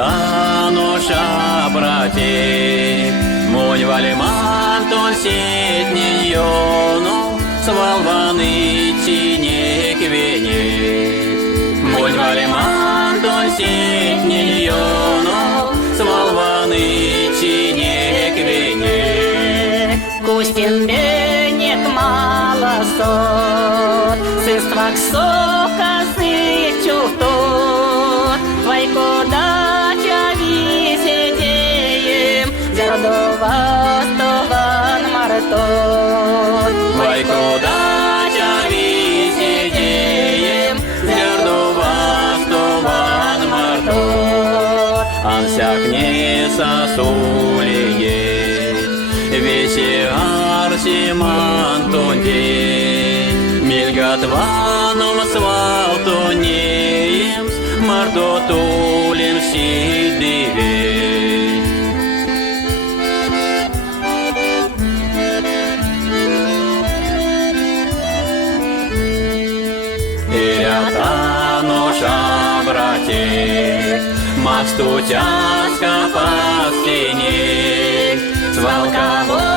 рятаноша брате, мой валимантон сетньону, свалваны тине квене. Мой валимантон сетньону, свалваны тине квене. Кустин бенек малосот, сыствак сока зычухтот, вайкода чависетеем, зердовастован мартот. Вайкода чависетеем, зердовастован мартот. Ансяк не сосулиет, весе арсимантонте, мельгатваном свалтонеем, мартотулем сидивет. Рятаноша брате, макстутяска по стене, свалково